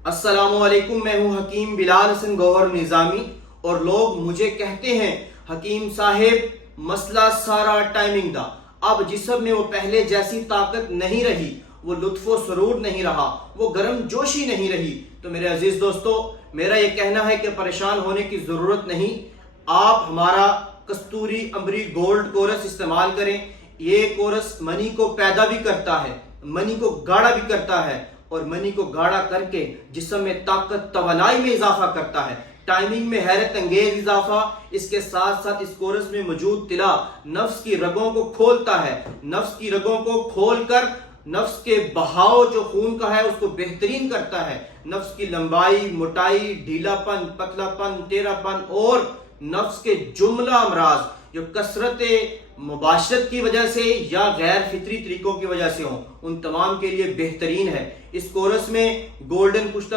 अस्सलाम वालेकुम, मैं हूं हकीम बिलाल हसन गौहर निज़ामी और लोग मुझे कहते हैं हकीम साहिब मसला सारा टाइमिंग दा। अब जिस्म में वो पहले जैसी ताकत नहीं रही, वो लुत्फ़ो सरूर नहीं रहा, वो गर्म जोशी नहीं रही। तो मेरे अजीज दोस्तों, मेरा ये कहना है कि परेशान होने की ज़रूरत नहीं। आप हमारा कस्तूरी अम्बरी गोल्ड कोरस इस्तेमाल करें। ये कोरस मनी को पैदा भी करता है, मनी को गाढ़ा भी करता है और मनी को गाढ़ा करके जिस्म में ताकत तवानाई में इजाफा करता है, टाइमिंग में हैरत अंगेज इजाफा। इसके साथ साथ इस कोरस में मौजूद तिला नफ्स की रगों को खोलता है, नफ्स की रगों को खोल कर नफ्स के बहाव जो खून का है उसको बेहतरीन करता है। नफ्स की लंबाई, मोटाई, ढीलापन, पतलापन, टेढ़ापन और नफ्स के जुमला अमराज जो कसरत मुबाशरत की वजह से या गैर फितरी तरीकों की वजह से हो, उन तमाम के लिए बेहतरीन है। इस कोरस में गोल्डन पुश्ता